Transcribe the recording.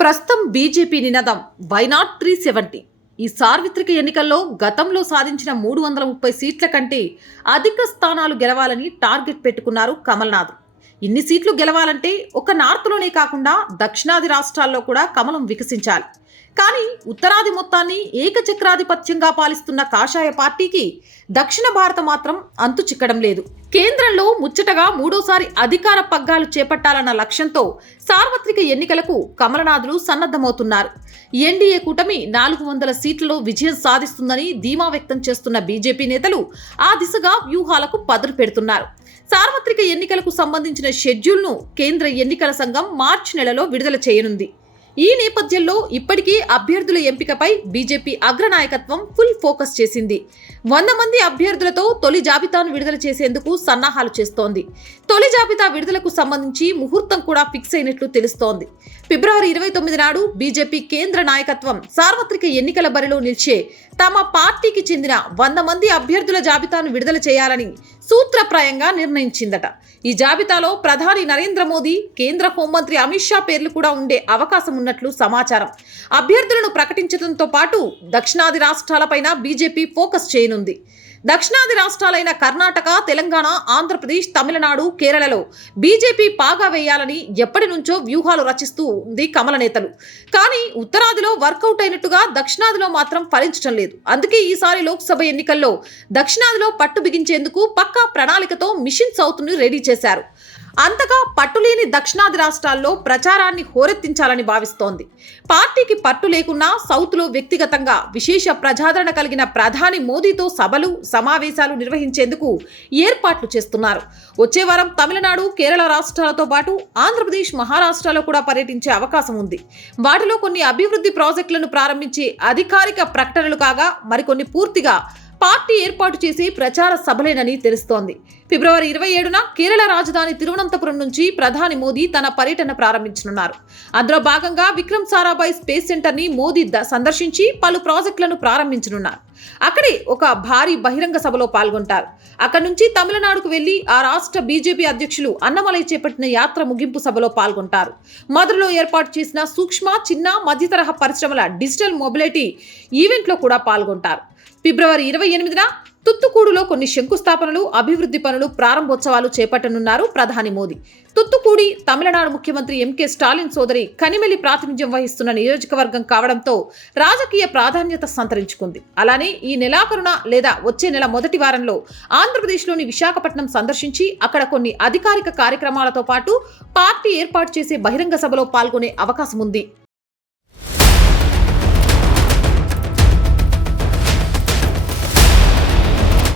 ప్రస్తుతం బీజేపీ నినాదం why not 370. ఈ సార్వత్రిక ఎన్నికల్లో గతంలో సాధించిన 330 సీట్ల కంటే అధిక స్థానాలు గెలవాలని టార్గెట్ పెట్టుకున్నారు కమల్నాథ్. ఇన్ని సీట్లు గెలవాలంటే ఒక నార్త్లోనే కాకుండా దక్షిణాది రాష్ట్రాల్లో కూడా కమలం వికసించాలి. కానీ ఉత్తరాది మొత్తాన్ని ఏకచక్రాధిపత్యంగా పాలిస్తున్న కాషాయ పార్టీకి దక్షిణ భారత మాత్రం అంతు చిక్కడం లేదు. కేంద్రంలో ముచ్చటగా మూడోసారి అధికార పగ్గాలు చేపట్టాలన్న లక్ష్యంతో సార్వత్రిక ఎన్నికలకు కమలనాథులు సన్నద్ధమవుతున్నారు. ఎన్డీఏ కూటమి 400 సీట్లలో విజయం సాధిస్తుందని ధీమా వ్యక్తం చేస్తున్న బీజేపీ నేతలు ఆ దిశగా వ్యూహాలకు పదులు పెడుతున్నారు. సార్వత్రిక ఎన్నికలకు సంబంధించిన షెడ్యూల్ను కేంద్ర ఎన్నికల సంఘం మార్చి నెలలో విడుదల చేయనుంది. ఈ నేపథ్యంలో ఇప్పటికే అభ్యర్థుల ఎంపికపై బీజేపీ అగ్రనాయకత్వం ఫుల్ ఫోకస్ చేసింది. 100 మంది అభ్యర్థులతో తొలి జాబితాను విడుదల చేసేందుకు సన్నాహాలు చేస్తోంది. తొలి జాబితా విడుదలకు సంబంధించి ముహూర్తం కూడా ఫిక్స్ అయినట్లు తెలుస్తోంది. ఫిబ్రవరి 29 నాడు బీజేపీ కేంద్ర నాయకత్వం సార్వత్రిక ఎన్నికల బరిలో నిలిచే తమ పార్టీకి చెందిన 100 మంది అభ్యర్థుల జాబితాను విడుదల చేయాలని సూత్రప్రాయంగా నిర్ణయించిందట. ఈ జాబితాలో ప్రధాని నరేంద్ర మోదీ, కేంద్ర హోంమంత్రి అమిత్ షా పేర్లు కూడా ఉండే అవకాశం ఉన్నట్లు సమాచారం. అభ్యర్థులను ప్రకటించడంతో పాటు దక్షిణాది రాష్ట్రాలపైన బీజేపీ ఫోకస్ చేయనుంది. దక్షిణాది రాష్ట్రాలైన కర్ణాటక, తెలంగాణ, ఆంధ్రప్రదేశ్, తమిళనాడు, కేరళలో బీజేపీ పాగా వేయాలని ఎప్పటి నుంచో వ్యూహాలు రచిస్తూ ఉంది కమల నేతలు. కానీ ఉత్తరాదిలో వర్కౌట్ అయినట్టుగా దక్షిణాదిలో మాత్రం ఫలించడం లేదు. అందుకే ఈసారి లోక్సభ ఎన్నికల్లో దక్షిణాదిలో పట్టు బిగించేందుకు పక్కా ప్రణాళికతో మిషన్ సౌత్ను రెడీ చేశారు. అంతగా పట్టులేని దక్షిణాది రాష్ట్రాల్లో ప్రచారాన్ని హోరెత్తించాలని భావిస్తోంది. పార్టీకి పట్టు లేకున్నా సౌత్లో వ్యక్తిగతంగా విశేష ప్రజాదరణ కలిగిన ప్రధాని మోదీతో సభలు, సమావేశాలు నిర్వహించేందుకు ఏర్పాట్లు చేస్తున్నారు. వచ్చే వారం తమిళనాడు, కేరళ రాష్ట్రాలతో పాటు ఆంధ్రప్రదేశ్, మహారాష్ట్రలో కూడా పర్యటించే అవకాశం ఉంది. వాటిలో కొన్ని అభివృద్ధి ప్రాజెక్టులను ప్రారంభించే అధికారిక ప్రకటనలు కాగా మరికొన్ని పూర్తిగా పార్టీ ఏర్పాటు చేసే ప్రచార సభలేనని తెలుస్తోంది. ఫిబ్రవరి 27న కేరళ రాజధాని తిరువనంతపురం నుంచి ప్రధాని మోదీ తన పర్యటన ప్రారంభించనున్నారు. అందులో భాగంగా విక్రమ్ సారాభాయ్ స్పేస్ సెంటర్ ని మోదీ సందర్శించి పలు ప్రాజెక్టులను ప్రారంభించనున్నారు. అక్కడే ఒక భారీ బహిరంగ సభలో పాల్గొంటారు. అక్కడి నుంచి తమిళనాడుకు వెళ్లి ఆ రాష్ట్ర బీజేపీ అధ్యక్షులు అన్నమలై చేపట్టిన యాత్ర ముగింపు సభలో పాల్గొంటారు. మధురలో ఏర్పాటు చేసిన సూక్ష్మ, చిన్న, మధ్యతరహా పరిశ్రమల డిజిటల్ మొబిలిటీ ఈవెంట్లో కూడా పాల్గొంటారు. ఫిబ్రవరి 28న తుత్తుకూడులో కొన్ని శంకుస్థాపనలు, అభివృద్ధి పనులు, ప్రారంభోత్సవాలు చేపట్టనున్నారు ప్రధాని మోదీ. తుత్తుకూడి తమిళనాడు ముఖ్యమంత్రి ఎంకే స్టాలిన్ సోదరి కనిమెలి ప్రాతినిధ్యం వహిస్తున్న నియోజకవర్గం కావడంతో రాజకీయ ప్రాధాన్యత సంతరించుకుంది. అలానే ఈ నెలాఖరున లేదా వచ్చే నెల మొదటి వారంలో ఆంధ్రప్రదేశ్లోని విశాఖపట్నం సందర్శించి అక్కడ కొన్ని అధికారిక కార్యక్రమాలతో పాటు పార్టీ ఏర్పాటు చేసే బహిరంగ సభలో పాల్గొనే అవకాశం ఉంది.